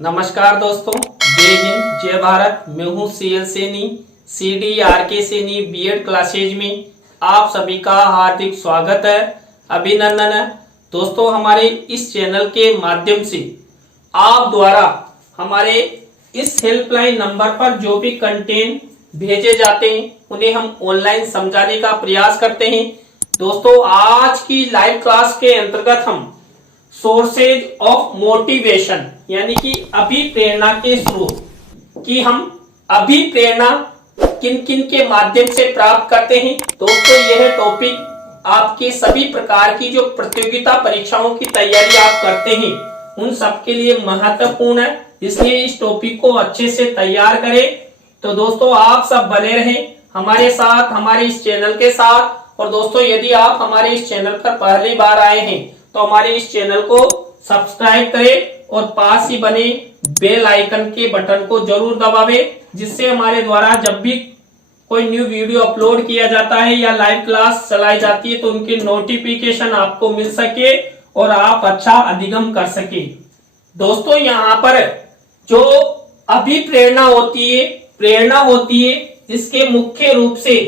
नमस्कार दोस्तों, जय हिंद, जय भारत। मैं हूँ CL Saini, CDRK Saini BEd classes में आप सभी का हार्दिक स्वागत है, अभिनंदन है। दोस्तों, हमारे इस चैनल के माध्यम से आप द्वारा हमारे इस हेल्पलाइन नंबर पर जो भी कंटेंट भेजे जाते हैं उन्हें हम ऑनलाइन समझाने का प्रयास करते हैं। दोस्तों, आज की लाइव क्लास के अंतर्गत हम सोर्सेज ऑफ मोटिवेशन यानी कि अभिप्रेरणा के स्रोत कि हम अभिप्रेरणा किन किन के माध्यम से प्राप्त करते हैं। दोस्तों, यह टॉपिक आपके सभी प्रकार की जो प्रतियोगिता परीक्षाओं की तैयारी आप करते हैं उन सब के लिए महत्वपूर्ण है, इसलिए इस टॉपिक को अच्छे से तैयार करें। तो दोस्तों, आप सब बने रहें हमारे साथ, हमारे इस चैनल के साथ। और दोस्तों, यदि आप हमारे इस चैनल पर पहली बार आए हैं तो हमारे इस चैनल को सब्सक्राइब करें और पास ही बने बेल आइकन के बटन को जरूर दबावें, जिससे हमारे द्वारा जब भी कोई न्यू वीडियो अपलोड किया जाता है या लाइव क्लास चलाई जाती है तो उनकी नोटिफिकेशन आपको मिल सके और आप अच्छा अधिगम कर सके। दोस्तों, यहाँ पर जो अभिप्रेरणा प्रेरणा होती है, इसके मुख्य रूप से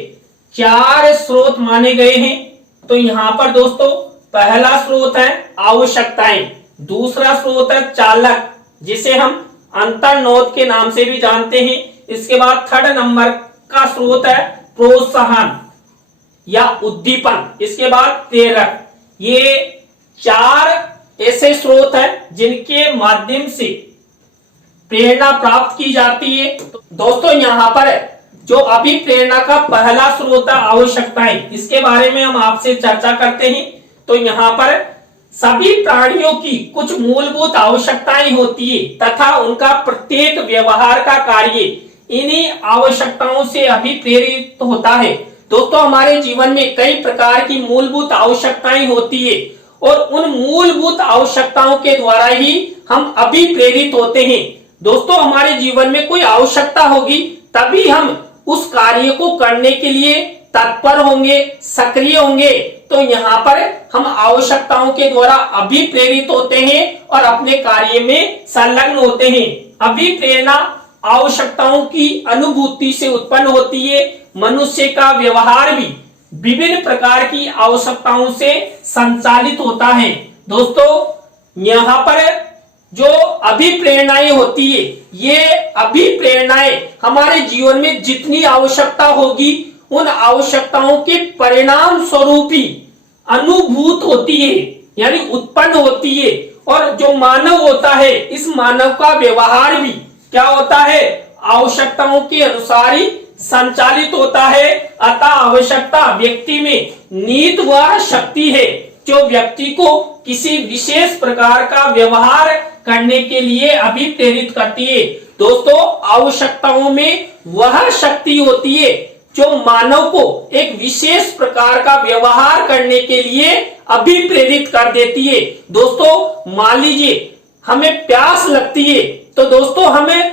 4 स्रोत माने गए हैं। तो यहाँ पर दोस्तों, पहला स्रोत है आवश्यकताएं, दूसरा स्रोत है चालक जिसे हम अंतर्नोद के नाम से भी जानते हैं। इसके बाद 3rd नंबर का स्रोत है प्रोत्साहन या उद्दीपन, इसके बाद प्रेरक। ये 4 ऐसे स्रोत हैं जिनके माध्यम से प्रेरणा प्राप्त की जाती है। दोस्तों, यहाँ पर जो अभिप्रेरणा का पहला स्रोत है आवश्यकताएं, इसके बारे में हम आपसे चर्चा करते हैं। तो यहाँ पर सभी प्राणियों की कुछ मूलभूत आवश्यकताएं होती है तथा उनका प्रत्येक व्यवहार का कार्य इन्हीं आवश्यकताओं से अभिप्रेरित होता है। दोस्तों, हमारे जीवन में कई प्रकार की मूलभूत आवश्यकताएं होती है और उन मूलभूत आवश्यकताओं के द्वारा ही हम अभिप्रेरित होते हैं। दोस्तों, हमारे जीवन में कोई आवश्यकता होगी तभी हम उस कार्य को करने के लिए तत्पर होंगे, सक्रिय होंगे। तो यहाँ पर हम आवश्यकताओं के द्वारा अभिप्रेरित होते हैं और अपने कार्य में संलग्न होते हैं। अभिप्रेरणा आवश्यकताओं की अनुभूति से उत्पन्न होती है। मनुष्य का व्यवहार भी विभिन्न प्रकार की आवश्यकताओं से संचालित होता है। दोस्तों, यहाँ पर जो अभिप्रेरणाएं होती है, ये अभिप्रेरणाएं हमारे जीवन में जितनी आवश्यकता होगी उन आवश्यकताओं के परिणाम स्वरूप ही अनुभूत होती है यानी उत्पन्न होती है। और जो मानव होता है, इस मानव का व्यवहार भी क्या होता है, आवश्यकताओं के अनुसार ही संचालित होता है। अतः आवश्यकता व्यक्ति में नीत वह शक्ति है जो व्यक्ति को किसी विशेष प्रकार का व्यवहार करने के लिए अभिप्रेरित करती है। दोस्तों, आवश्यकताओं में वह शक्ति होती है जो मानव को एक विशेष प्रकार का व्यवहार करने के लिए अभिप्रेरित कर देती है। दोस्तों, मान लीजिए हमें प्यास लगती है, तो दोस्तों हमें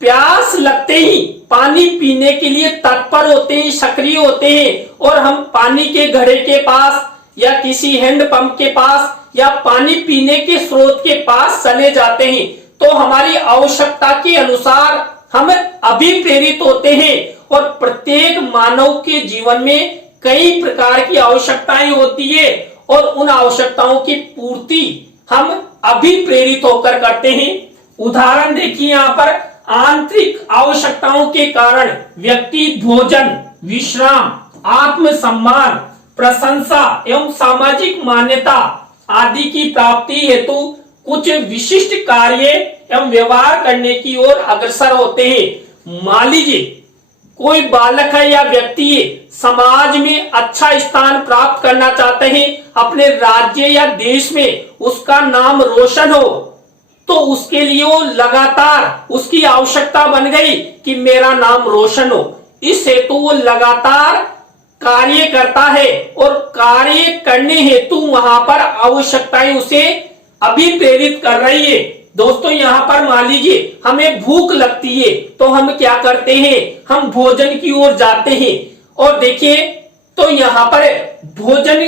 प्यास लगते ही पानी पीने के लिए तत्पर होते हैं, सक्रिय होते हैं और हम पानी के घड़े के पास या किसी हैंडपंप के पास या पानी पीने के स्रोत के पास चले जाते हैं। तो हमारी आवश्यकता के अनुसार हम अभिप्रेरित होते हैं और प्रत्येक मानव के जीवन में कई प्रकार की आवश्यकताएं होती है और उन आवश्यकताओं की पूर्ति हम अभिप्रेरित होकर करते हैं। उदाहरण देखिए, यहाँ पर आंतरिक आवश्यकताओं के कारण व्यक्ति भोजन, विश्राम, आत्मसम्मान, प्रशंसा एवं सामाजिक मान्यता आदि की प्राप्ति हेतु कुछ विशिष्ट कार्य एवं व्यवहार करने की ओर अग्रसर होते हैं। मान लीजिए कोई बालक है या व्यक्ति है, समाज में अच्छा स्थान प्राप्त करना चाहते हैं, अपने राज्य या देश में उसका नाम रोशन हो, तो उसके लिए वो लगातार उसकी आवश्यकता बन गई कि मेरा नाम रोशन हो। इस हेतु वो लगातार कार्य करता है और कार्य करने हेतु वहां पर आवश्यकताएं उसे अभिप्रेरित कर रही है। दोस्तों, यहाँ पर मान लीजिए हमें भूख लगती है तो हम क्या करते हैं, हम भोजन की ओर जाते हैं। और देखिए, तो यहाँ पर भोजन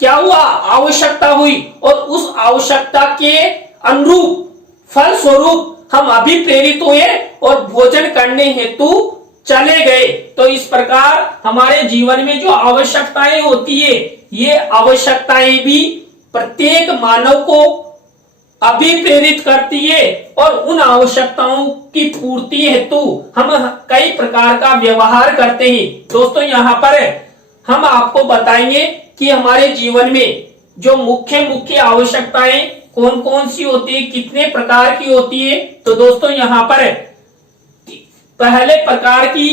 क्या हुआ, आवश्यकता हुई और उस आवश्यकता के अनुरूप फल स्वरूप हम अभिप्रेरित हुए और भोजन करने हेतु चले गए। तो इस प्रकार हमारे जीवन में जो आवश्यकताएं होती है, ये आवश्यकताएं भी प्रत्येक मानव को अभिप्रेरित करती है और उन आवश्यकताओं की पूर्ति हेतु हम कई प्रकार का व्यवहार करते हैं। दोस्तों यहाँ पर हम आपको बताएंगे कि हमारे जीवन में जो मुख्य आवश्यकताएं कौन कौन सी होती है, कितने प्रकार की होती है। तो दोस्तों यहाँ पर पहले प्रकार की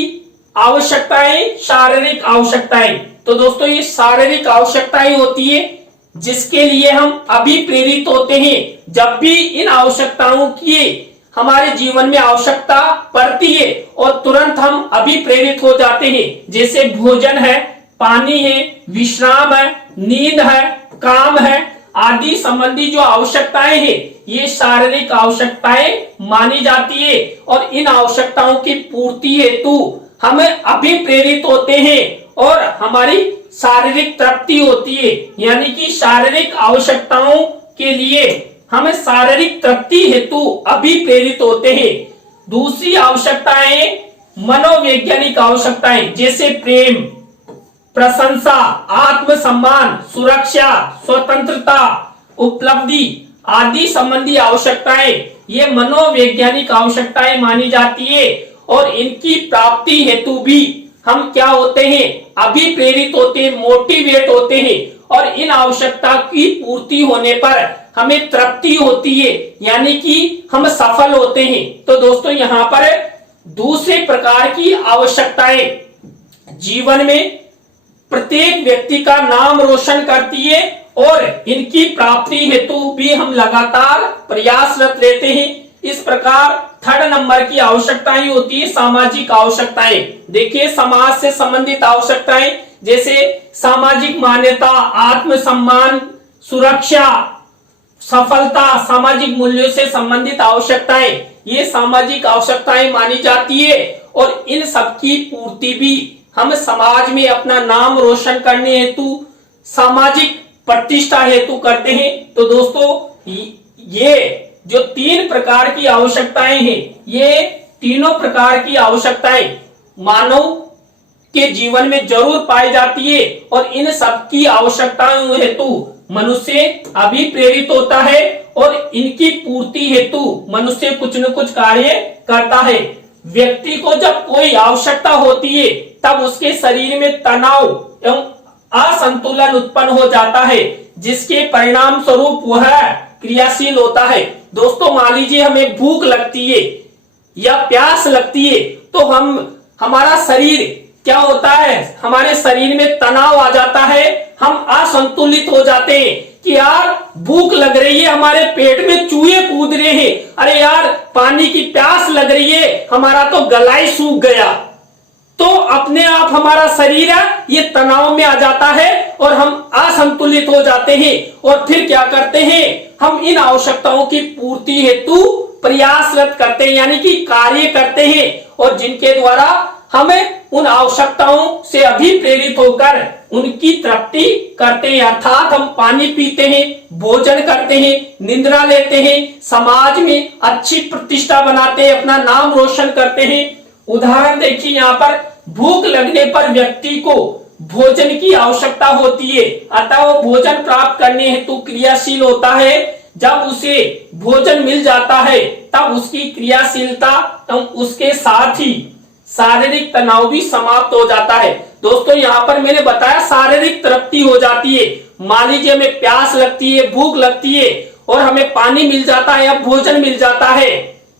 आवश्यकताएं शारीरिक आवश्यकताएं। तो दोस्तों ये शारीरिक आवश्यकताएं होती है जिसके लिए हम अभिप्रेरित होते हैं। जब भी इन आवश्यकताओं की हमारे जीवन में आवश्यकता पड़ती है और तुरंत हम अभिप्रेरित हो जाते हैं। जैसे भोजन है, पानी है, विश्राम है, नींद है, काम है आदि संबंधी जो आवश्यकताएं हैं, ये शारीरिक आवश्यकताएं मानी जाती है और इन आवश्यकताओं की पूर्ति हेतु हम अभिप्रेरित होते हैं और हमारी शारीरिक तृप्ति होती है। यानी कि शारीरिक आवश्यकताओं के लिए हमें शारीरिक तृप्ति हेतु अभिप्रेरित होते हैं। दूसरी आवश्यकताएं मनोवैज्ञानिक आवश्यकताएं, जैसे प्रेम, प्रशंसा, आत्मसम्मान, सुरक्षा, स्वतंत्रता, उपलब्धि आदि संबंधी आवश्यकताएं ये मनोवैज्ञानिक आवश्यकताएं मानी जाती है और इनकी प्राप्ति हेतु भी हम क्या होते हैं, अभिप्रेरित होते हैं, मोटिवेट होते हैं और इन आवश्यकता की पूर्ति होने पर हमें तृप्ति होती है, यानी कि हम सफल होते हैं। तो दोस्तों यहाँ पर दूसरे प्रकार की आवश्यकताएं जीवन में प्रत्येक व्यक्ति का नाम रोशन करती है और इनकी प्राप्ति हेतु भी हम लगातार प्रयासरत रहते हैं। इस प्रकार थर्ड नंबर की आवश्यकताएं होती है सामाजिक आवश्यकताएं। देखिए समाज से संबंधित आवश्यकताएं जैसे सामाजिक मान्यता, आत्मसम्मान, सुरक्षा, सफलता, सामाजिक मूल्यों से संबंधित आवश्यकताएं ये सामाजिक आवश्यकताएं मानी जाती है और इन सबकी पूर्ति भी हम समाज में अपना नाम रोशन करने हेतु, सामाजिक प्रतिष्ठा हेतु करते हैं। तो दोस्तों ये जो तीन प्रकार की आवश्यकताएं हैं, ये तीनों प्रकार की आवश्यकताएं मानव के जीवन में जरूर पाई जाती है और इन सबकी आवश्यकताओं हेतु मनुष्य अभिप्रेरित होता है और इनकी पूर्ति हेतु मनुष्य कुछ न कुछ कार्य करता है। व्यक्ति को जब कोई आवश्यकता होती है तब उसके शरीर में तनाव एवं असंतुलन उत्पन्न हो जाता है, जिसके परिणाम स्वरूप वह क्रियाशील होता है। दोस्तों मान लीजिए हमें भूख लगती है या प्यास लगती है तो हमारा शरीर क्या होता है, हमारे शरीर में तनाव आ जाता है, हम असंतुलित हो जाते हैं कि यार भूख लग रही है, हमारे पेट में चूहे कूद रहे हैं, अरे यार पानी की प्यास लग रही है, हमारा तो गला ही सूख गया। तो अपने आप हमारा शरीर है ये तनाव में आ जाता है और हम असंतुलित हो जाते हैं और फिर क्या करते हैं, हम इन आवश्यकताओं की पूर्ति हेतु प्रयासरत करते हैं, यानी कि कार्य करते हैं और जिनके द्वारा हमें उन आवश्यकताओं से अभिप्रेरित होकर उनकी तृप्ति करते हैं। अर्थात हम पानी पीते हैं, भोजन करते हैं, निद्रा लेते हैं, समाज में अच्छी प्रतिष्ठा बनाते हैं, अपना नाम रोशन करते हैं। उदाहरण देखिए यहाँ पर भूख लगने पर व्यक्ति को भोजन की आवश्यकता होती है, अतः वो भोजन प्राप्त करने हेतु क्रियाशील होता है। जब उसे भोजन मिल जाता है तब उसकी क्रियाशीलता एवं उसके साथ ही शारीरिक तनाव भी समाप्त हो जाता है। दोस्तों यहाँ पर मैंने बताया शारीरिक तृप्ति हो जाती है। मान लीजिए हमें प्यास लगती है, भूख लगती है और हमें पानी मिल जाता है या भोजन मिल जाता है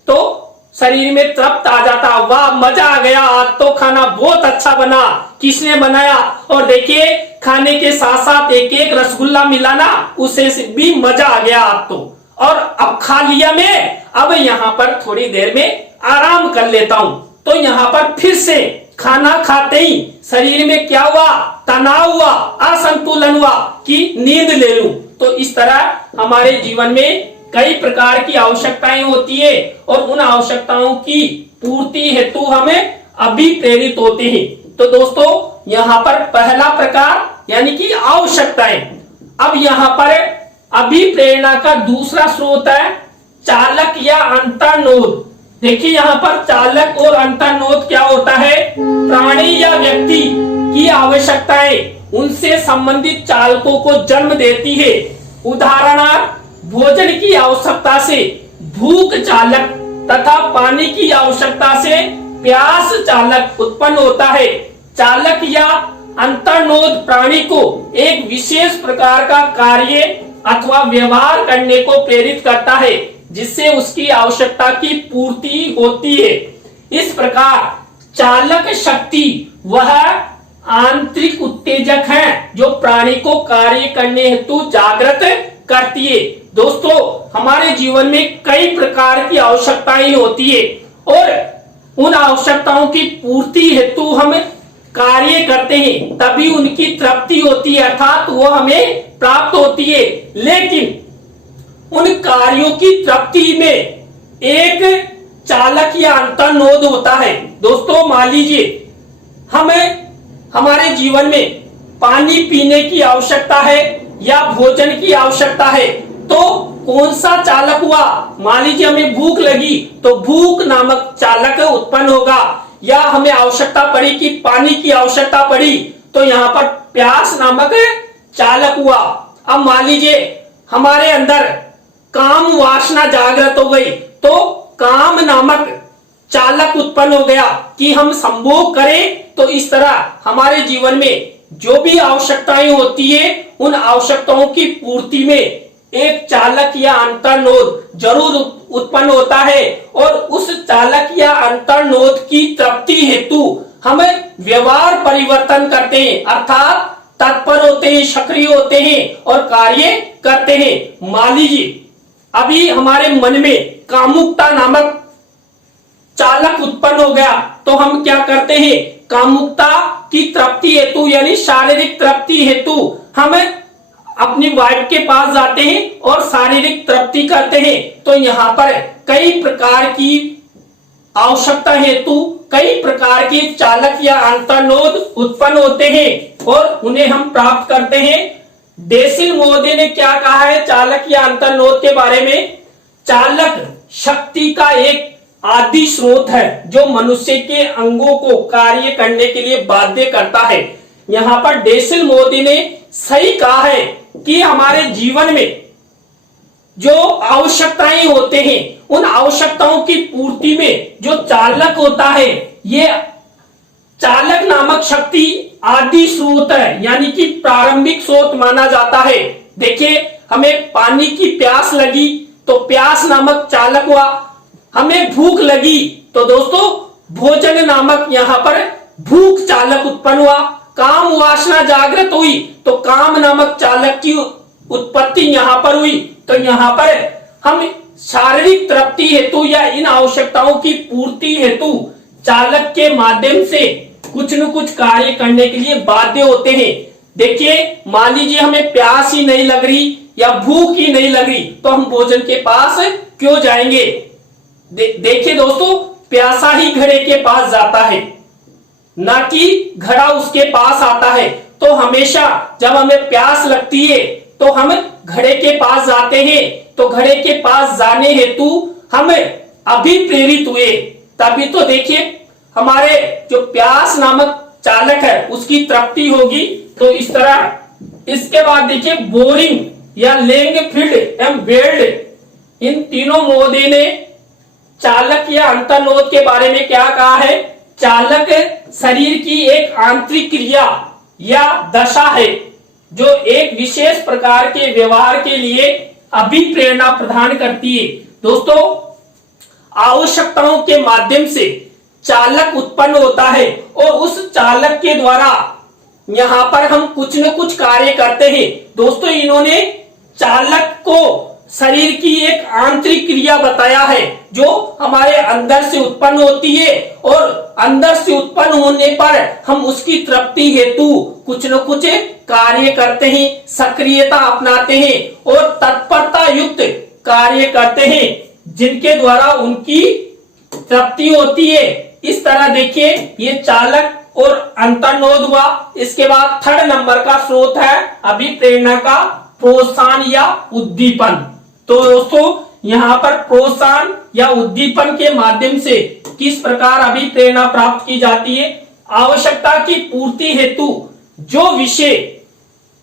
तो शरीर में तृप्त आ जाता, वाह मजा आ गया, आज तो खाना बहुत अच्छा बना, किसने बनाया, और देखिए खाने के साथ साथ एक एक रसगुल्ला मिला ना, उसे भी मजा आ गया आज तो, और अब खा लिया मैं, अब यहाँ पर थोड़ी देर में आराम कर लेता हूं। तो यहाँ पर फिर से खाना खाते ही शरीर में क्या हुआ, तनाव हुआ, असंतुलन हुआ कि नींद ले लूं। तो इस तरह हमारे जीवन में कई प्रकार की आवश्यकताएं होती है और उन आवश्यकताओं की पूर्ति हेतु हमें अभिप्रेरित होते हैं। तो दोस्तों यहाँ पर पहला प्रकार यानी कि आवश्यकताएं। अब यहाँ पर अभिप्रेरणा का दूसरा स्रोत है चालक या अंतर्नोद। देखिए यहाँ पर चालक और अंतर्नोद क्या होता है, प्राणी या व्यक्ति की आवश्यकताएं उनसे संबंधित चालकों को जन्म देती है। उदाहरणार्थ भोजन की आवश्यकता से भूख चालक तथा पानी की आवश्यकता से प्यास चालक उत्पन्न होता है। चालक या अंतर्नोद प्राणी को एक विशेष प्रकार का कार्य अथवा व्यवहार करने को प्रेरित करता है जिससे उसकी आवश्यकता की पूर्ति होती है। इस प्रकार चालक शक्ति वह आंतरिक उत्तेजक है जो प्राणी को कार्य करने हेतु जागृत करती है। दोस्तों हमारे जीवन में कई प्रकार की आवश्यकताएं होती है और उन आवश्यकताओं की पूर्ति हेतु हम कार्य करते हैं, तभी उनकी तृप्ति होती है, अर्थात वो हमें प्राप्त होती है। लेकिन उन कार्यों की तृप्ति में एक चालक या अंतर्नोद होता है। दोस्तों मान लीजिए हमें हमारे जीवन में पानी पीने की आवश्यकता है या भोजन की आवश्यकता है, तो कौन सा चालक हुआ? मान लीजिए हमें भूख लगी तो भूख नामक चालक उत्पन्न होगा, या हमें आवश्यकता पड़ी कि पानी की आवश्यकता पड़ी तो यहाँ पर प्यास नामक चालक हुआ। अब मान लीजिए हमारे अंदर काम वासना जागृत हो गई तो काम नामक चालक उत्पन्न हो गया कि हम संभोग करें। तो इस तरह हमारे जीवन में जो भी आवश्यकताएं होती है उन आवश्यकताओं की पूर्ति में एक चालक या अंतर्नोद जरूर उत्पन्न होता है और उस चालक या अंतर्नोद की तृप्ति हेतु हम व्यवहार परिवर्तन करते हैं, अर्थात तत्पर होते हैं, सक्रिय होते हैं और कार्य करते हैं। मान लीजिए अभी हमारे मन में कामुकता नामक चालक उत्पन्न हो गया तो हम क्या करते हैं, कामुकता की तृप्ति हेतु यानी शारीरिक तृप्ति हेतु हम अपनी वाइफ के पास जाते हैं और शारीरिक तृप्ति करते हैं। तो यहाँ पर कई प्रकार की आवश्यकता हेतु कई प्रकार के चालक या अंतर्नोद उत्पन्न होते हैं और उन्हें हम प्राप्त करते हैं। डेसिल मोदी ने क्या कहा है चालक या अंतर्नोद के बारे में? चालक शक्ति का एक आदि स्रोत है जो मनुष्य के अंगों को कार्य करने के लिए बाध्य करता है। यहाँ पर डेसिल मोदी ने सही कहा है कि हमारे जीवन में जो आवश्यकताएं होते हैं उन आवश्यकताओं की पूर्ति में जो चालक होता है, ये चालक नामक शक्ति आदि स्रोत है, यानी कि प्रारंभिक स्रोत माना जाता है। देखिए हमें पानी की प्यास लगी तो प्यास नामक चालक हुआ, हमें भूख लगी तो दोस्तों भोजन नामक यहाँ पर भूख चालक उत्पन्न हुआ, काम वासना जागृत हुई तो काम नामक चालक की उत्पत्ति यहाँ पर हुई। तो यहाँ पर हम शारीरिक तृप्ति हेतु या इन आवश्यकताओं की पूर्ति हेतु चालक के माध्यम से कुछ न कुछ कार्य करने के लिए बाध्य होते हैं। देखिए मान लीजिए हमें प्यास ही नहीं लग रही या भूख ही नहीं लग रही तो हम भोजन के पास क्यों जाएंगे? देखिए दोस्तों प्यासा ही घड़े के पास जाता है, ना कि घड़ा उसके पास आता है। तो हमेशा जब हमें प्यास लगती है तो हम घड़े के पास जाते हैं। तो घड़े के पास जाने हेतु हम अभिप्रेरित हुए, तभी तो देखिए हमारे जो प्यास नामक चालक है उसकी तृप्ति होगी। तो इस तरह इसके बाद देखिए बोरिंग या लेंगफील्ड एवं बेल्ड इन तीनों मोदी ने चालक या अंतर्नोद के बारे में क्या कहा है? चालक शरीर की एक आंतरिक क्रिया या दशा है जो एक विशेष प्रकार के व्यवहार के लिए अभिप्रेरणा प्रदान करती है। दोस्तों आवश्यकताओं के माध्यम से चालक उत्पन्न होता है और उस चालक के द्वारा यहाँ पर हम कुछ न कुछ कार्य करते हैं। दोस्तों इन्होंने चालक को शरीर की एक आंतरिक क्रिया बताया है जो हमारे अंदर से उत्पन्न होती है और अंदर से उत्पन्न होने पर हम उसकी तृप्ति हेतु कुछ न कुछ कार्य करते हैं, सक्रियता अपनाते हैं और तत्परता युक्त कार्य करते हैं जिनके द्वारा उनकी तृप्ति होती है। इस तरह देखिए ये चालक और अंतर्नोद हुआ। इसके बाद थर्ड नंबर का स्रोत है अभिप्रेरणा का प्रोत्साहन या उद्दीपन। तो दोस्तों यहाँ पर प्रोत्साहन या उद्दीपन के माध्यम से किस प्रकार अभिप्रेरणा प्राप्त की जाती है। आवश्यकता की पूर्ति हेतु जो विषय,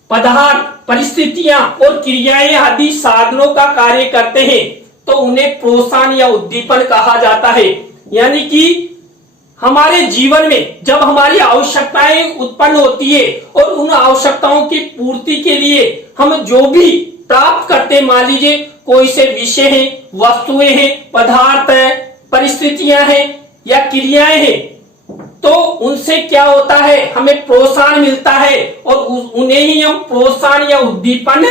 पदार्थ, परिस्थितियां और क्रियाएं आदि साधनों का कार्य करते हैं तो उन्हें प्रोत्साहन या उद्दीपन कहा जाता है। यानी कि हमारे जीवन में जब हमारी आवश्यकताएं उत्पन्न होती है और उन आवश्यकताओं की पूर्ति के लिए हम जो भी प्राप्त करते हैं, मान लीजिए कोई से विषय है, वस्तुएं हैं, पदार्थ है, परिस्थितियां हैं या क्रियाएं हैं, तो उनसे क्या होता है, हमें प्रोत्साहन मिलता है और उन्हें ही हम प्रोत्साहन या उद्दीपन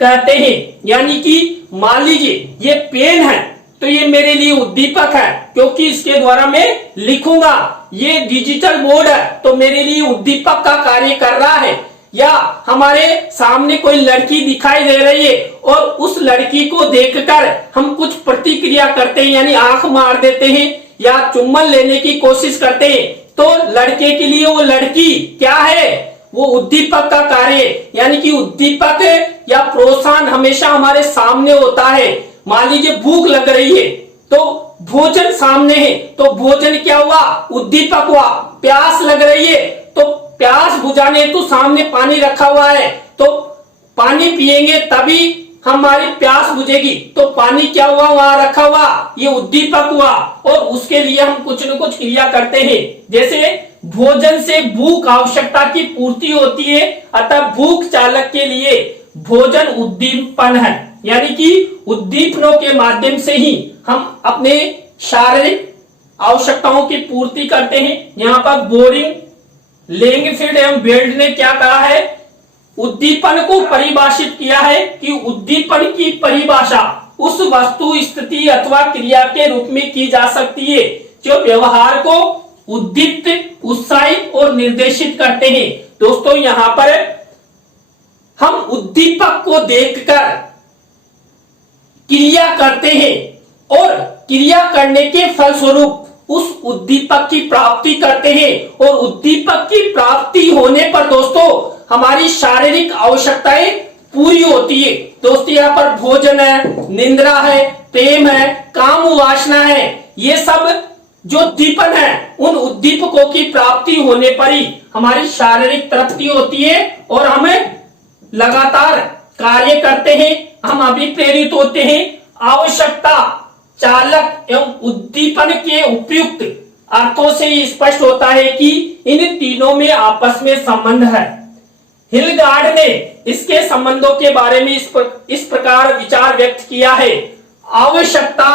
कहते हैं। यानी कि मान लीजिए ये पेन है तो ये मेरे लिए उद्दीपक है क्योंकि इसके द्वारा मैं लिखूंगा। ये डिजिटल बोर्ड है तो मेरे लिए उद्दीपक का कार्य कर रहा है। या हमारे सामने कोई लड़की दिखाई दे रही है और उस लड़की को देखकर हम कुछ प्रतिक्रिया करते हैं, यानी आंख मार देते हैं या चुम्बन लेने की कोशिश करते हैं, तो लड़के के लिए वो लड़की क्या है, वो उद्दीपक का कार्य, यानी कि उद्दीपक या प्रोत्साहन हमेशा हमारे सामने होता है। मान लीजिए भूख लग रही है तो भोजन सामने है तो भोजन क्या हुआ, उद्दीपक हुआ। प्यास लग रही है तो प्यास बुझाने हेतु सामने पानी रखा हुआ है तो पानी पिएंगे तभी हमारी प्यास बुझेगी, तो पानी क्या हुआ, वहां रखा हुआ, ये उद्दीपक हुआ और उसके लिए हम कुछ न कुछ क्रिया करते हैं। जैसे भोजन से भूख आवश्यकता की पूर्ति होती है, अतः भूख चालक के लिए भोजन उद्दीपन है। यानी कि उद्दीपनों के माध्यम से ही हम अपने शारीरिक आवश्यकताओं की पूर्ति करते हैं। यहाँ पर बोरिंग, लेंगफील्ड एवं बेल्ट ने क्या कहा है, उद्दीपन को परिभाषित किया है कि उद्दीपन की परिभाषा उस वस्तु, स्थिति अथवा क्रिया के रूप में की जा सकती है जो व्यवहार को उद्दीप्त, उत्साहित और निर्देशित करते हैं। दोस्तों यहाँ पर हम उद्दीपक को देखकर क्रिया करते हैं और क्रिया करने के फलस्वरूप उस उद्दीपक की प्राप्ति करते हैं और उद्दीपक की प्राप्ति होने पर दोस्तों हमारी शारीरिक आवश्यकताएं पूरी होती है। दोस्तों यहाँ पर भोजन है, निंद्रा है, प्रेम है, काम वासना है, ये सब जो उद्दीपन है उन उद्दीपकों की प्राप्ति होने पर ही हमारी शारीरिक तृप्ति होती है और हमें लगातार कार्य करते हैं, हम अभिप्रेरित होते हैं। आवश्यकता, चालक एवं उद्दीपन के उपयुक्त अर्थों से ही स्पष्ट होता है कि इन तीनों में आपस में संबंध है। हिलगार्ड ने इसके संबंधों के बारे में इस प्रकार विचार व्यक्त किया है। आवश्यकता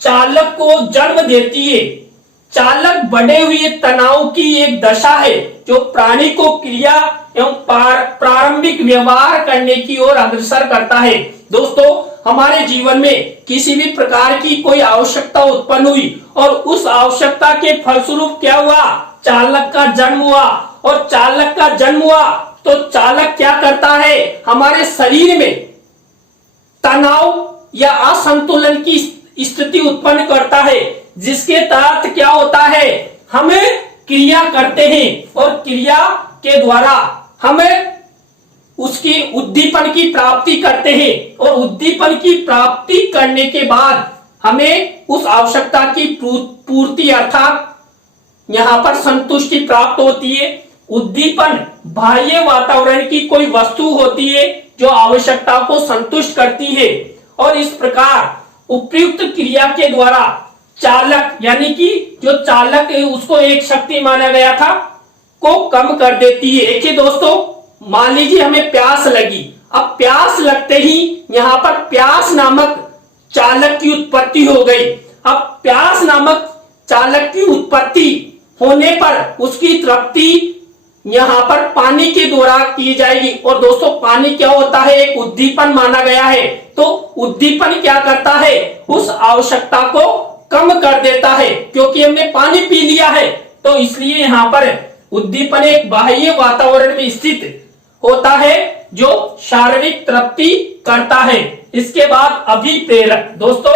चालक को जन्म देती है। चालक बढ़े हुए तनाव की एक दशा है जो प्राणी को क्रिया एवं प्रारंभिक व्यवहार करने की ओर अग्रसर करता है। दोस्तों हमारे जीवन में किसी भी प्रकार की कोई आवश्यकता उत्पन्न हुई और उस आवश्यकता के फलस्वरूप क्या हुआ, चालक का जन्म हुआ और चालक का जन्म हुआ तो चालक क्या करता है, हमारे शरीर में तनाव या असंतुलन की स्थिति उत्पन्न करता है, जिसके तहत क्या होता है, हमें क्रिया करते हैं और क्रिया के द्वारा हमें उसकी उद्दीपन की प्राप्ति करते हैं और उद्दीपन की प्राप्ति करने के बाद हमें उस आवश्यकता की पूर्ति अर्थात यहाँ पर संतुष्टि प्राप्त होती है। उद्दीपन बाह्य वातावरण की कोई वस्तु होती है जो आवश्यकता को संतुष्ट करती है और इस प्रकार उपयुक्त क्रिया के द्वारा चालक, यानी कि जो चालक है उसको एक शक्ति माना गया था, को कम कर देती है। देखिए दोस्तों, मान लीजिए हमें प्यास लगी, अब प्यास लगते ही यहाँ पर प्यास नामक चालक की उत्पत्ति हो गई। अब प्यास नामक चालक की उत्पत्ति होने पर उसकी तृप्ति यहाँ पर पानी के द्वारा की जाएगी और दोस्तों पानी क्या होता है, एक उद्दीपन माना गया है। तो उद्दीपन क्या करता है, उस आवश्यकता को कम कर देता है क्योंकि हमने पानी पी लिया है। तो इसलिए यहाँ पर उद्दीपन एक बाह्य वातावरण में स्थित होता है जो शारीरिक तृप्ति करता है। इसके बाद अभिप्रेरक, दोस्तों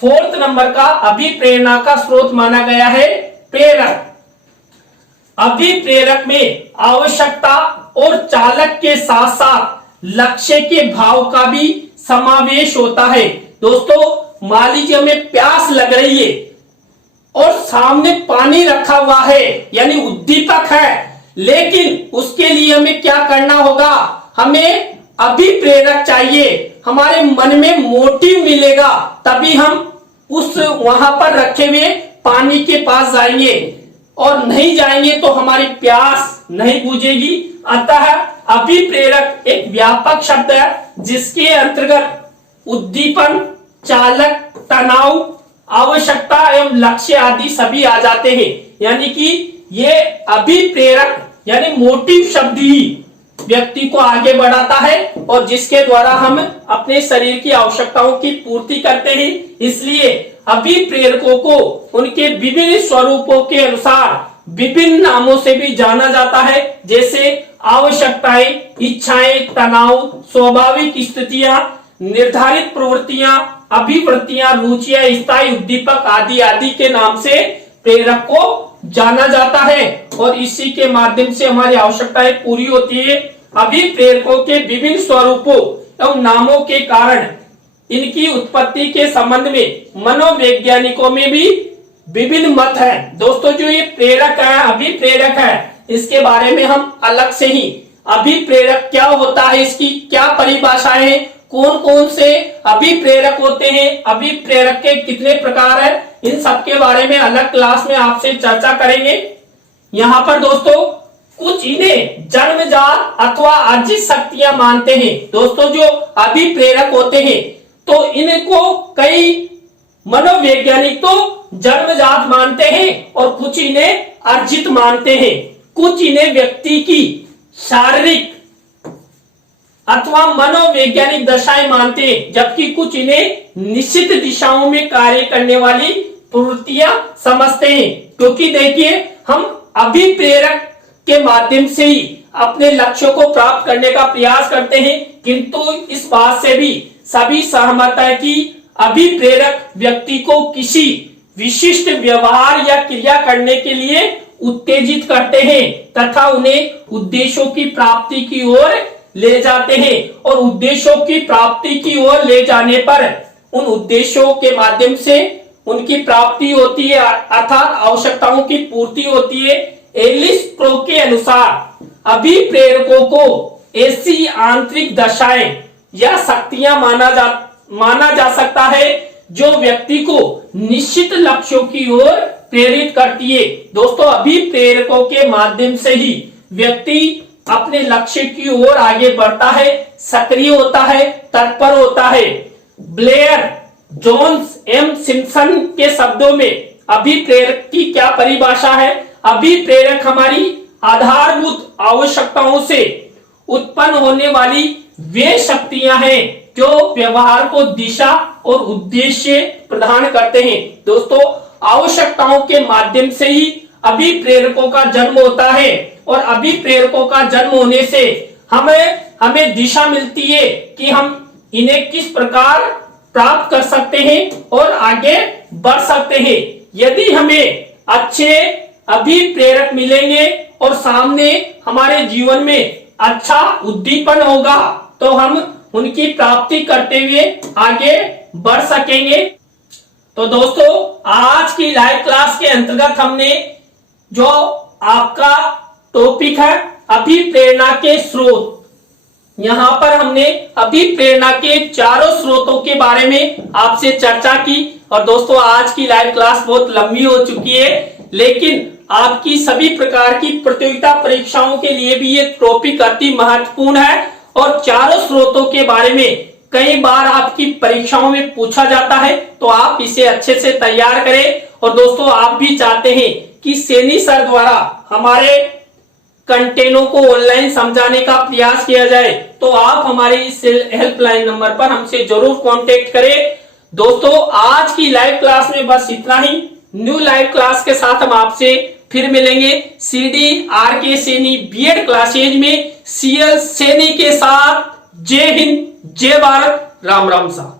4th नंबर का अभिप्रेरणा का स्रोत माना गया है प्रेरक। अभिप्रेरक में आवश्यकता और चालक के साथ साथ लक्ष्य के भाव का भी समावेश होता है। दोस्तों मान लीजिए हमें प्यास लग रही है और सामने पानी रखा हुआ है, यानी उद्दीपक है, लेकिन उसके लिए हमें क्या करना होगा, हमें अभिप्रेरक चाहिए, हमारे मन में मोटिव मिलेगा, तभी हम उस वहां पर रखे हुए पानी के पास जाएंगे, और नहीं जाएंगे तो हमारी प्यास नहीं बुझेगी। अतः अभिप्रेरक एक व्यापक शब्द है जिसके अंतर्गत उद्दीपन, चालक, तनाव, आवश्यकता एवं लक्ष्य आदि सभी आ जाते हैं। यानी कि ये अभिप्रेरक यानी मोटिव शब्द ही व्यक्ति को आगे बढ़ाता है और जिसके द्वारा हम अपने शरीर की आवश्यकताओं की पूर्ति करते हैं। इसलिए अभिप्रेरकों को उनके विभिन्न स्वरूपों के अनुसार विभिन्न नामों से भी जाना जाता है, जैसे आवश्यकताएं, इच्छाएं, तनाव, स्वाभाविक स्थितियां, निर्धारित प्रवृत्तियां, अभिवृत्तियां, रुचियां, स्थायी उद्दीपक आदि आदि के नाम से प्रेरक को जाना जाता है और इसी के माध्यम से हमारी आवश्यकताएं पूरी होती है। अभिप्रेरकों के विभिन्न स्वरूपों एवं नामों के कारण इनकी उत्पत्ति के संबंध में मनोवैज्ञानिकों में भी विभिन्न मत है। दोस्तों जो ये प्रेरक है, अभिप्रेरक है, इसके बारे में हम अलग से ही अभिप्रेरक क्या होता है, इसकी क्या परिभाषाएं है, कौन कौन से अभिप्रेरक होते हैं, अभिप्रेरक के कितने प्रकार है, इन सब के बारे में अलग क्लास में आपसे चर्चा करेंगे। यहाँ पर दोस्तों कुछ इन्हें जन्मजात अथवा अर्जित शक्तियां मानते हैं। दोस्तों जो अभिप्रेरक होते हैं तो इनको कई मनोवैज्ञानिक तो जन्मजात मानते हैं और कुछ इन्हें अर्जित मानते हैं। कुछ इन्हें व्यक्ति की शारीरिक अथवा मनोवैज्ञानिक दशाएं मानते हैं, जबकि कुछ इन्हें निश्चित दिशाओं में कार्य करने वाली प्रवृत्तियां समझते हैं। क्योंकि देखिए हम अभिप्रेरक के माध्यम से ही अपने लक्ष्यों को प्राप्त करने का प्रयास करते हैं, किंतु इस बात से भी सभी सहमत है कि अभिप्रेरक व्यक्ति को किसी विशिष्ट व्यवहार या क्रिया करने के लिए उत्तेजित करते हैं तथा उन्हें उद्देश्यों की प्राप्ति की ओर ले जाते हैं, और उद्देश्यों की प्राप्ति की ओर ले जाने पर उन उद्देश्यों के माध्यम से उनकी प्राप्ति होती है, अर्थात आवश्यकताओं की पूर्ति होती है। एलिस प्रो के अनुसार अभिप्रेरकों को ऐसी आंतरिक दशाएं या शक्तियां माना जा सकता है जो व्यक्ति को निश्चित लक्ष्यों की ओर प्रेरित करती है। दोस्तों अभिप्रेरकों के माध्यम से ही व्यक्ति अपने लक्ष्य की ओर आगे बढ़ता है, सक्रिय होता है, तत्पर होता है। ब्लेयर जोन्स एम सिम्पसन के शब्दों में अभिप्रेरक की क्या परिभाषा है? अभिप्रेरक हमारी आधारभूत आवश्यकताओं से उत्पन्न होने वाली वे शक्तियां हैं जो व्यवहार को दिशा और उद्देश्य प्रदान करते हैं। दोस्तों आवश्यकताओं के माध्यम से ही अभिप्रेरकों का जन्म होता है और अभिप्रेरकों का जन्म होने से हमें दिशा मिलती है कि हम इन्हें किस प्रकार प्राप्त कर सकते हैं और आगे बढ़ सकते हैं। यदि हमें अच्छे अभिप्रेरक मिलेंगे और सामने हमारे जीवन में अच्छा उद्दीपन होगा तो हम उनकी प्राप्ति करते हुए आगे बढ़ सकेंगे। तो दोस्तों आज की लाइव क्लास के अंतर्गत हमने जो आपका टॉपिक है अभिप्रेरणा के स्रोत, यहाँ पर हमने अभिप्रेरणा के चारों स्रोतों के बारे में आपसे चर्चा की। और दोस्तों आज की लाइव क्लास बहुत लंबी हो चुकी है, लेकिन आपकी सभी प्रकार की प्रतियोगिता परीक्षाओं के लिए भी ये टॉपिक अति महत्वपूर्ण है और चारों स्रोतों के बारे में कई बार आपकी परीक्षाओं में पूछा जाता है, तो आप इसे अच्छे से तैयार करें। और दोस्तों आप भी चाहते हैं कि सैनी सर द्वारा हमारे कंटेनों को ऑनलाइन समझाने का प्रयास किया जाए, तो आप हमारे इस हेल्पलाइन नंबर पर हमसे जरूर कांटेक्ट करें। दोस्तों आज की लाइव क्लास में बस इतना ही। न्यू लाइव क्लास के साथ हम आपसे फिर मिलेंगे CD RK Saini BEd classes में सीएल सैनी के साथ। जय हिंद, जय भारत, राम राम सा।